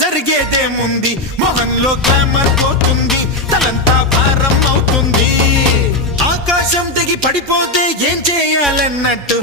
జరిగేదేముంది మొహంలో గ్లామర్ పోతుంది తలంతా భారం అవుతుంది ఆకాశం దిగి పడిపోతే ఏం చేయాలన్నట్టు